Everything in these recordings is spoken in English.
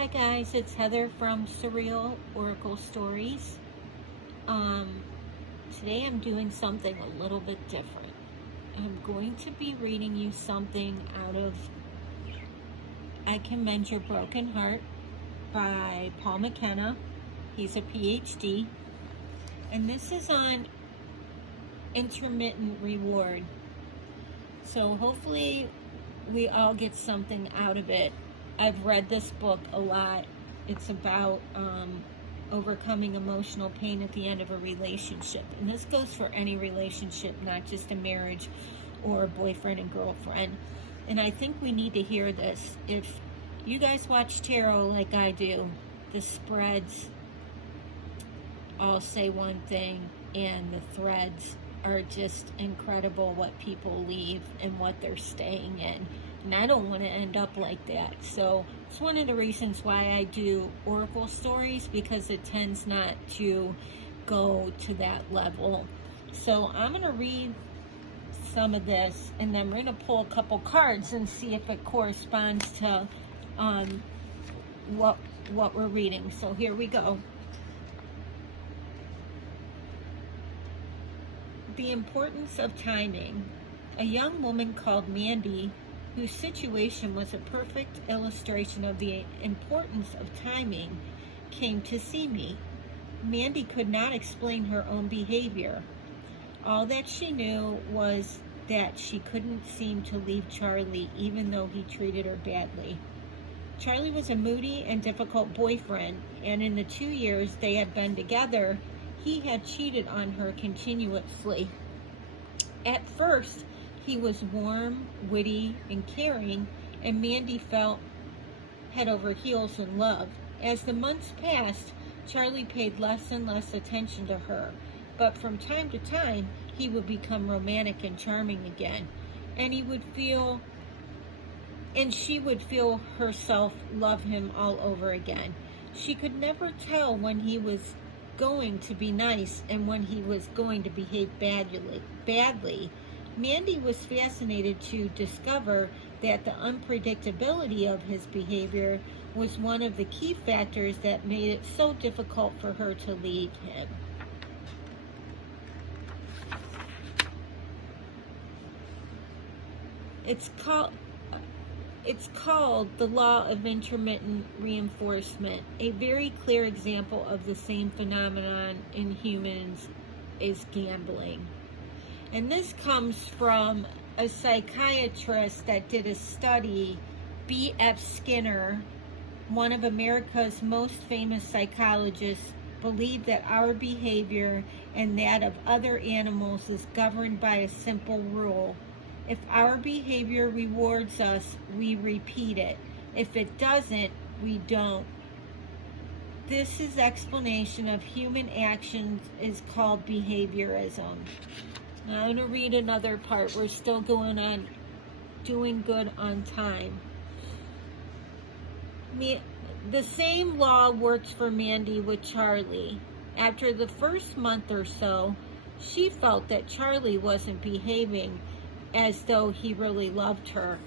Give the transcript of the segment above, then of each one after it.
Hi guys, it's Heather from Surreal Oracle Stories. Today I'm doing something a little bit different. I'm going to be reading you something out of I Can Mend Your Broken Heart by Paul McKenna. He's a PhD. And this is on intermittent reward. So hopefully we all get something out of it. I've read this book a lot. It's about overcoming emotional pain at the end of a relationship. And this goes for any relationship, not just a marriage or a boyfriend and girlfriend. And I think we need to hear this. If you guys watch tarot like I do, the spreads all say one thing and the threads are just incredible, what people leave and what they're staying in. And I don't want to end up like that. So it's one of the reasons why I do oracle stories, because it tends not to go to that level. So I'm going to read some of this, and then we're going to pull a couple cards and see if it corresponds to what we're reading. So here we go. The importance of timing. A young woman called Mandy, whose situation was a perfect illustration of the importance of timing, came to see me. Mandy could not explain her own behavior. All that she knew was that she couldn't seem to leave Charlie, even though he treated her badly. Charlie was a moody and difficult boyfriend, and in the 2 years they had been together, he had cheated on her continuously. At first, he was warm, witty, and caring, and Mandy felt head over heels in love. As the months passed, Charlie paid less and less attention to her, but from time to time, he would become romantic and charming again, and she would feel herself love him all over again. She could never tell when he was going to be nice and when he was going to behave badly. Mandy was fascinated to discover that the unpredictability of his behavior was one of the key factors that made it so difficult for her to leave him. It's called the law of intermittent reinforcement. A very clear example of the same phenomenon in humans is gambling. And this comes from a psychiatrist that did a study, B.F. Skinner, one of America's most famous psychologists, believed that our behavior and that of other animals is governed by a simple rule. If our behavior rewards us, we repeat it. If it doesn't, we don't. This explanation of human actions is called behaviorism. Now I'm going to read another part. We're still going on doing good on time. The same law works for Mandy with Charlie. After the first month or so, she felt that Charlie wasn't behaving as though he really loved her.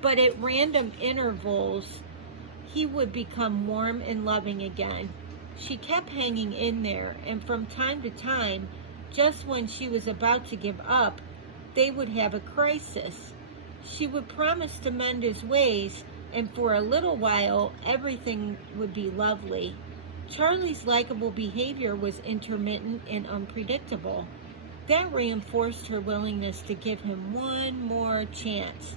But at random intervals, he would become warm and loving again. She kept hanging in there, and from time to time, just when she was about to give up, they would have a crisis. She would promise to mend his ways, and for a little while, everything would be lovely. Charlie's likable behavior was intermittent and unpredictable. That reinforced her willingness to give him one more chance.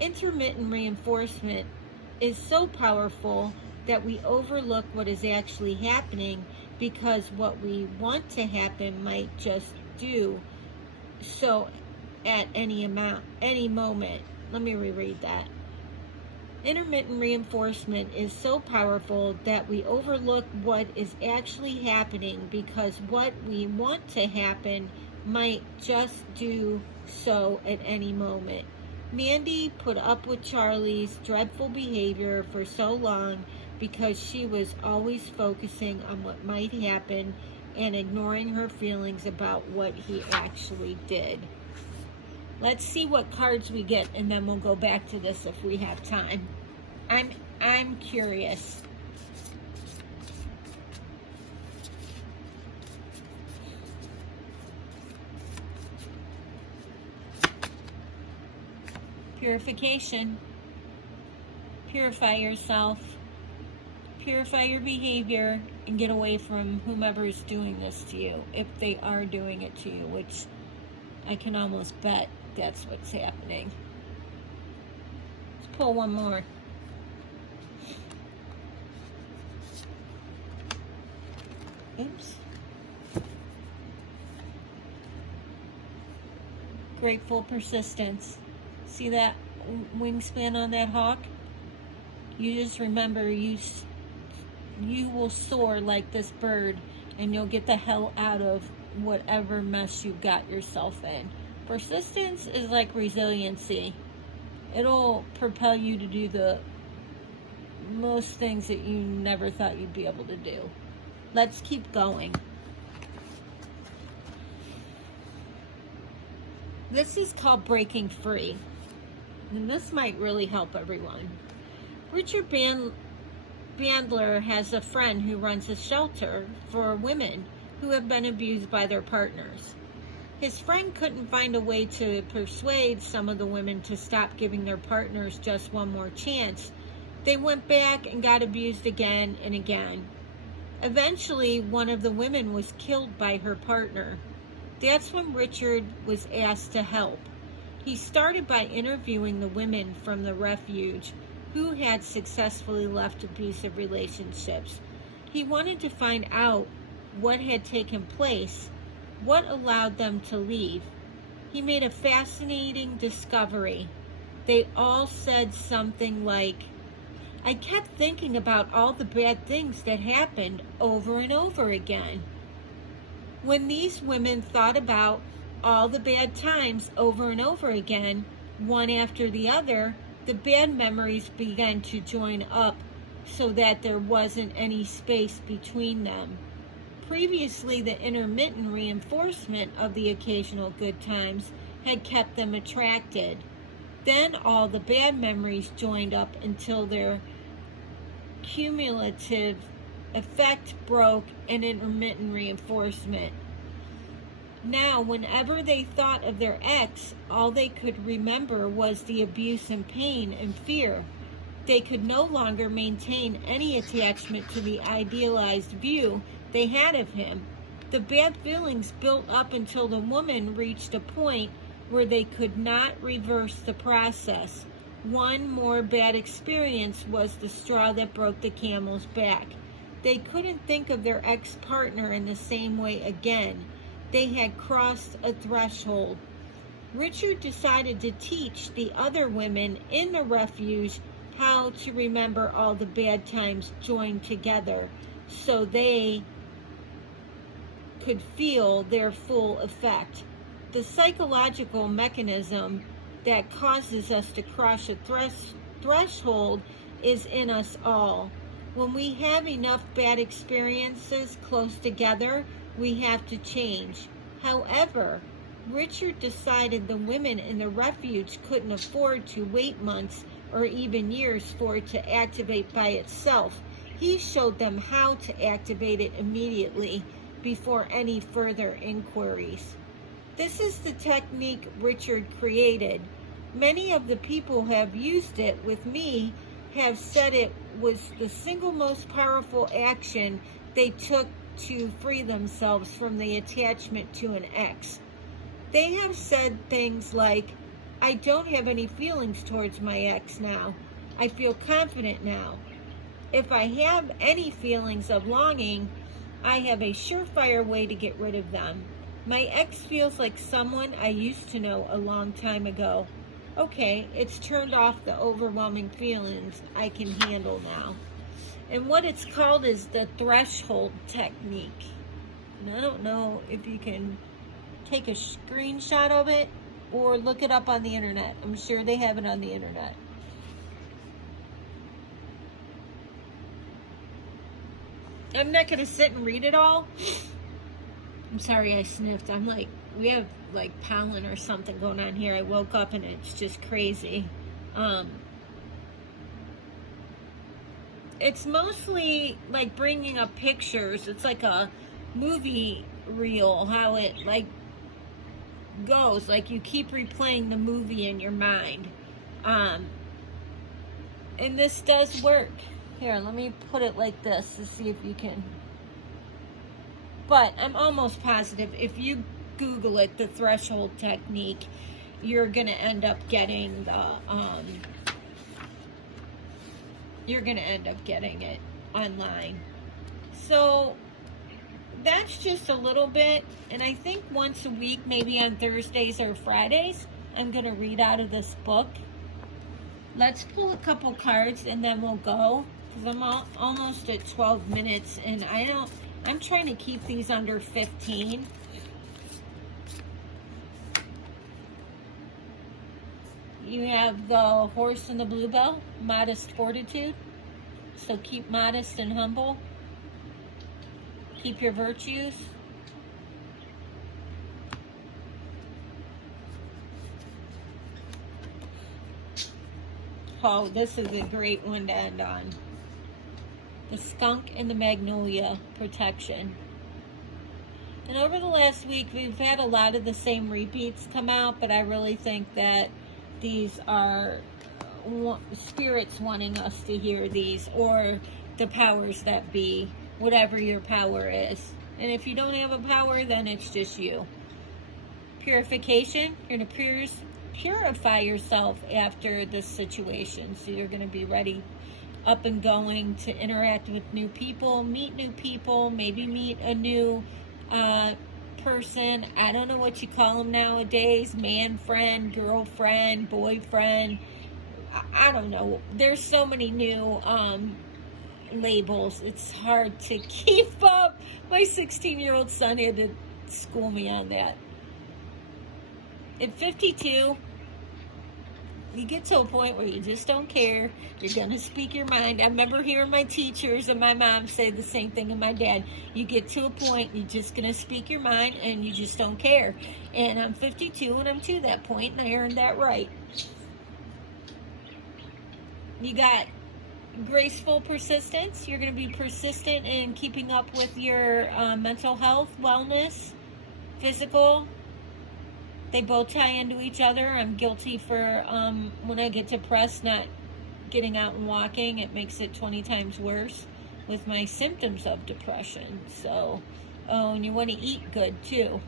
Intermittent reinforcement is so powerful that we overlook what is actually happening, because what we want to happen might just do so at any moment. Let me reread that. Intermittent reinforcement is so powerful that we overlook what is actually happening, because what we want to happen might just do so at any moment. Mandy put up with Charlie's dreadful behavior for so long because she was always focusing on what might happen and ignoring her feelings about what he actually did. Let's see what cards we get, and then we'll go back to this if we have time. I'm curious. Purification. Purify yourself. Purify your behavior and get away from whomever is doing this to you, if they are doing it to you, which I can almost bet that's what's happening. Let's pull one more. Oops. Grateful persistence. See that wingspan on that hawk? You just remember you will soar like this bird, and you'll get the hell out of whatever mess you've got yourself in. Persistence is like resiliency. It'll propel you to do the most things that you never thought you'd be able to do. Let's keep going. This is called breaking free. And this might really help everyone. Richard Bandler has a friend who runs a shelter for women who have been abused by their partners. His friend couldn't find a way to persuade some of the women to stop giving their partners just one more chance. They went back and got abused again and again. Eventually, one of the women was killed by her partner. That's when Richard was asked to help. He started by interviewing the women from the refuge who had successfully left abusive relationships. He wanted to find out what had taken place, what allowed them to leave. He made a fascinating discovery. They all said something like, "I kept thinking about all the bad things that happened over and over again." When these women thought about all the bad times over and over again, one after the other, the bad memories began to join up so that there wasn't any space between them. Previously, the intermittent reinforcement of the occasional good times had kept them attracted. Then all the bad memories joined up until their cumulative effect broke an intermittent reinforcement. Now, whenever they thought of their ex, all they could remember was the abuse and pain and fear. They could no longer maintain any attachment to the idealized view they had of him. The bad feelings built up until the woman reached a point where they could not reverse the process. One more bad experience was the straw that broke the camel's back. They couldn't think of their ex-partner in the same way again. They had crossed a threshold. Richard decided to teach the other women in the refuge how to remember all the bad times joined together so they could feel their full effect. The psychological mechanism that causes us to cross a threshold is in us all. When we have enough bad experiences close together, we have to change. However, Richard decided the women in the refuge couldn't afford to wait months or even years for it to activate by itself. He showed them how to activate it immediately before any further inquiries. This is the technique Richard created. Many of the people who have used it with me have said it was the single most powerful action they took to free themselves from the attachment to an ex. They have said things like, "I don't have any feelings towards my ex now. I feel confident now. If I have any feelings of longing, I have a surefire way to get rid of them. My ex feels like someone I used to know a long time ago. Okay, it's turned off the overwhelming feelings I can handle now." And what it's called is the threshold technique. And I don't know if you can take a screenshot of it or look it up on the internet. I'm sure they have it on the internet. I'm not going to sit and read it all. I'm sorry I sniffed. I'm like, we have like pollen or something going on here. I woke up and it's just crazy. it's mostly like bringing up pictures. It's like a movie reel, how it like goes, like you keep replaying the movie in your mind. And this does work. Here, let me put it like this to see if you can. But I'm almost positive if you Google it, the threshold technique, you're gonna end up getting the you're gonna end up getting it online. So that's just a little bit, and I think once a week, maybe on Thursdays or Fridays, I'm gonna read out of this book. Let's pull a couple cards and then we'll go, because I'm almost at 12 minutes, and I'm trying to keep these under 15. You have the horse and the bluebell, modest fortitude. So keep modest and humble. Keep your virtues. Oh, this is a great one to end on. The skunk and the magnolia, protection. And over the last week, we've had a lot of the same repeats come out, but I really think that these are spirits wanting us to hear these, or the powers that be, whatever your power is. And if you don't have a power, then it's just you. Purification, you're going to purify yourself after this situation. So you're going to be ready, up and going, to interact with new people, maybe meet a new person. I don't know what you call them nowadays, man friend, girlfriend, boyfriend. I don't know. There's so many new labels. It's hard to keep up. My 16-year-old son had to school me on that. At 52, you get to a point where you just don't care. You're going to speak your mind. I remember hearing my teachers and my mom say the same thing, and my dad. You get to a point, you're just going to speak your mind, and you just don't care. And I'm 52, and I'm to that point, and I earned that right. You got graceful persistence. You're going to be persistent in keeping up with your mental health, wellness, physical. They both tie into each other. I'm guilty for when I get depressed, not getting out and walking. It makes it 20 times worse with my symptoms of depression. So, and you want to eat good too.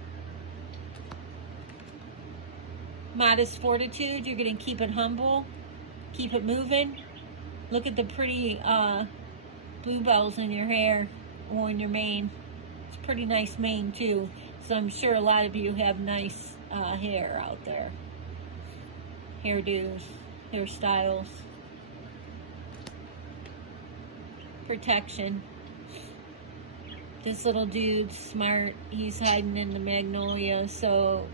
Modest fortitude. You're going to keep it humble. Keep it moving. Look at the pretty bluebells in your hair or in your mane. It's a pretty nice mane too. So I'm sure a lot of you have nice hair out there. Hairdos, hairstyles. Protection. This little dude's smart. He's hiding in the magnolia. So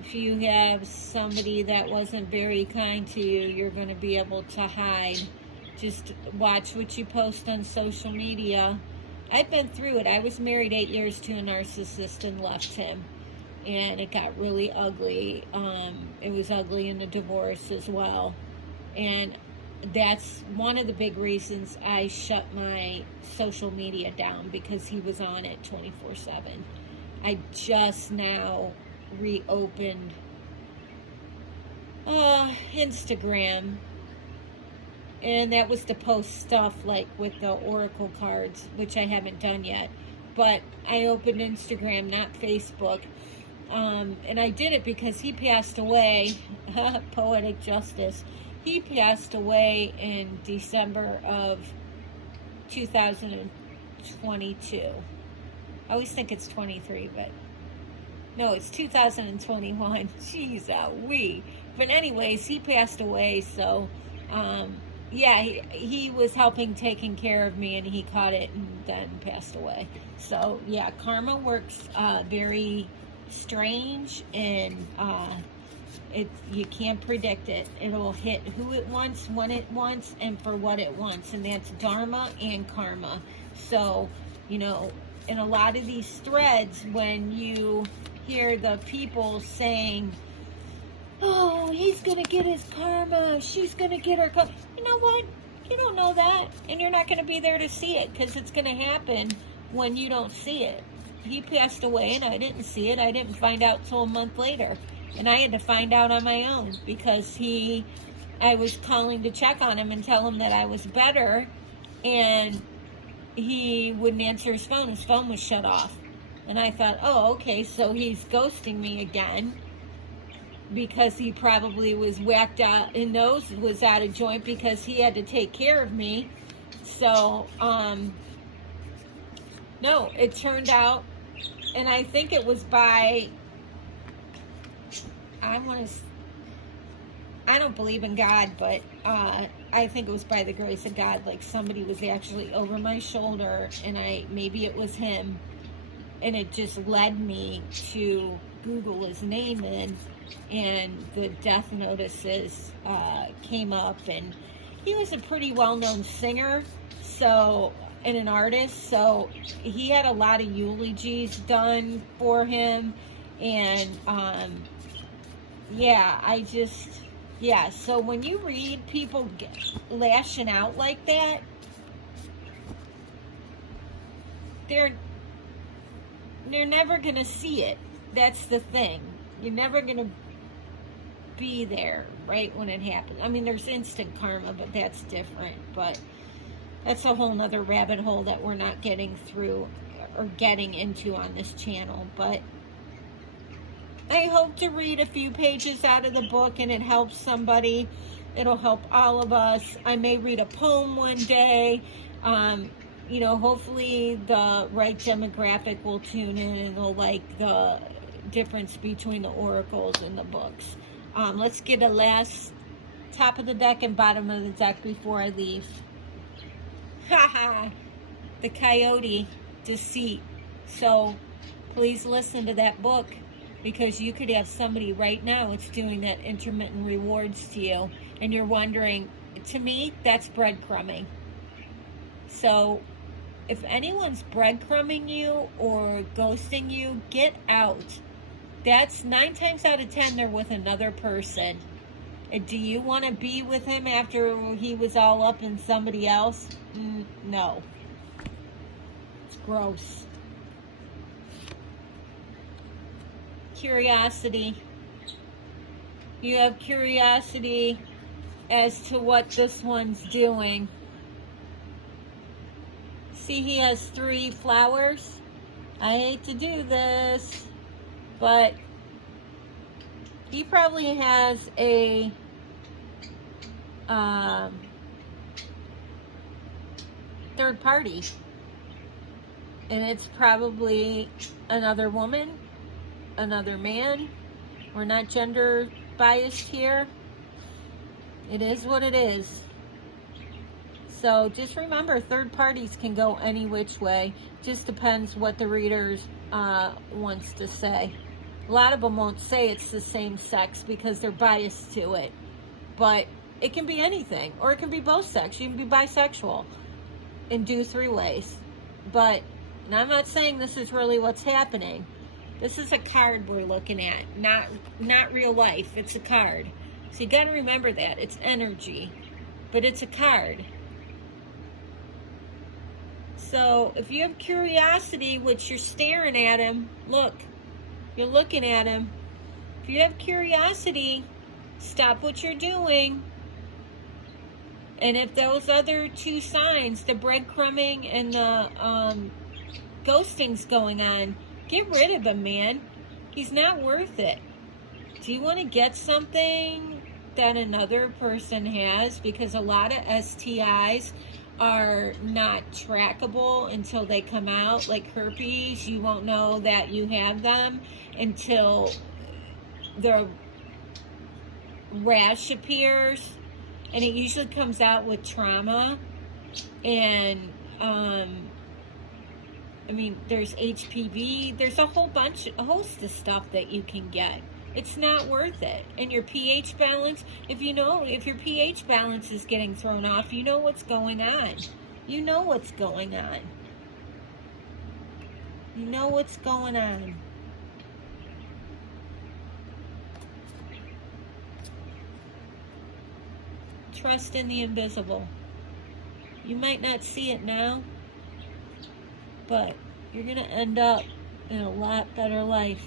if you have somebody that wasn't very kind to you, you're going to be able to hide. Just watch what you post on social media. I've been through it. I was married 8 years to a narcissist and left him. And it got really ugly. It was ugly in the divorce as well. And that's one of the big reasons I shut my social media down, because he was on it 24/7. I just now reopened Instagram, and that was to post stuff like with the oracle cards, which I haven't done yet. But I opened Instagram, not Facebook. And I did it because he passed away. Poetic justice. He passed away in December of 2022. I always think it's 23, but no, it's 2021. Jeez, wee. But anyways, he passed away. So, yeah, he was helping taking care of me, and he caught it and then passed away. So, yeah, karma works very strange, and you can't predict it. It'll hit who it wants, when it wants, and for what it wants, and that's dharma and karma. So, you know, in a lot of these threads, when you hear the people saying, oh, he's gonna get his karma, she's gonna get her karma, you know what? You don't know that, and you're not going to be there to see it, because it's going to happen when you don't see it. He passed away, and I didn't see it. I didn't find out till a month later, and I had to find out on my own, because I was calling to check on him and tell him that I was better, and he wouldn't answer his phone. His phone was shut off. And I thought, oh, okay, so he's ghosting me again, because he probably was whacked out, his nose was out of joint, because he had to take care of me. So, no, it turned out, and I think it was by, I don't believe in God, but I think it was by the grace of God. Like, somebody was actually over my shoulder, and maybe it was him, and it just led me to Google his name and the death notices came up, and he was a pretty well-known singer, and an artist, so he had a lot of eulogies done for him, and so when you read people lashing out like that, they're never gonna see it. That's the thing. You're never gonna be there right when it happens. I mean, there's instant karma, but that's different. But that's a whole nother rabbit hole that we're not getting through or getting into on this channel. But I hope to read a few pages out of the book, and it helps somebody. It'll help all of us. I may read a poem one day. Hopefully the right demographic will tune in and will like the difference between the oracles and the books. Let's get a last top of the deck and bottom of the deck before I leave. Haha, the coyote, deceit. So please listen to that book, because you could have somebody right now it's doing that intermittent rewards to you, and you're wondering, to me, that's breadcrumbing. So if anyone's breadcrumbing you or ghosting you, get out. That's 9 times out of 10, they're with another person. And do you want to be with him after he was all up in somebody else? No. It's gross. Curiosity. You have curiosity as to what this one's doing. See, he has 3 flowers. I hate to do this, but he probably has a third party, and it's probably another woman, another man. We're not gender biased here. It is what it is. So just remember, third parties can go any which way. Just depends what the reader wants to say. A lot of them won't say it's the same sex because they're biased to it. But it can be anything. Or it can be both sex. You can be bisexual and do 3 ways. But, and I'm not saying this is really what's happening. This is a card we're looking at. Not real life. It's a card. So you got to remember that. It's energy. But it's a card. So if you have curiosity, which you're staring at him, look. You're looking at him. If you have curiosity, stop what you're doing. And if those other 2 signs, the breadcrumbing and the ghosting's going on, get rid of him, man. He's not worth it. Do you want to get something that another person has? Because a lot of STIs are not trackable until they come out. Like herpes, you won't know that you have them until the rash appears, and it usually comes out with trauma. And there's HPV, there's a host of stuff that you can get. It's not worth it. And your pH balance, if your pH balance is getting thrown off, you know what's going on. You know what's going on. You know what's going on. Trust in the invisible. You might not see it now, but you're going to end up in a lot better life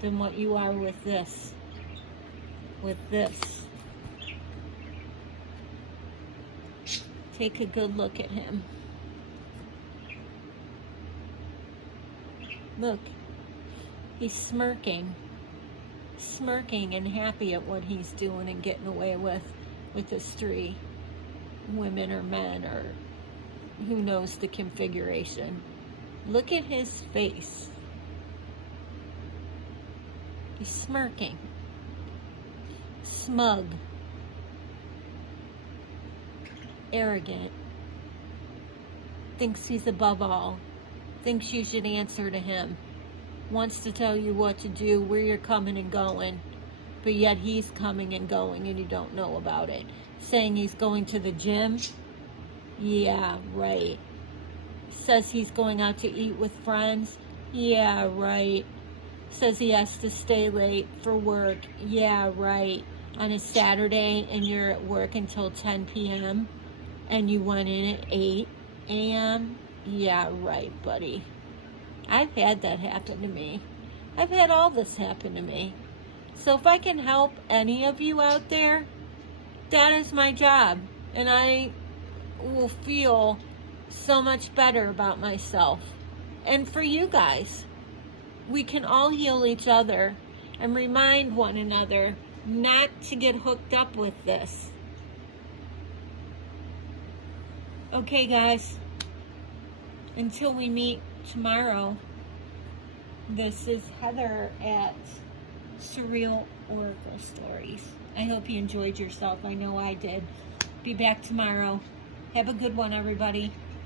than what you are with this. With this. Take a good look at him. Look, he's smirking and happy at what he's doing and getting away with this 3 women or men, or who knows the configuration. Look at his face. He's smirking, smug, arrogant, thinks he's above all, thinks you should answer to him, wants to tell you what to do, where you're coming and going, but yet he's coming and going and you don't know about it. Saying he's going to the gym, yeah, right. Says he's going out to eat with friends, yeah, right. Says he has to stay late for work, yeah, right. On a Saturday and you're at work until 10 p.m. and you went in at 8 a.m., yeah, right, buddy. I've had that happen to me. I've had all this happen to me. So if I can help any of you out there, that is my job. And I will feel so much better about myself. And for you guys, we can all heal each other and remind one another not to get hooked up with this. Okay, guys. Until we meet tomorrow, this is Heather at Surreal Oracle Stories. I hope you enjoyed yourself. I know I did. Be back tomorrow. Have a good one, everybody.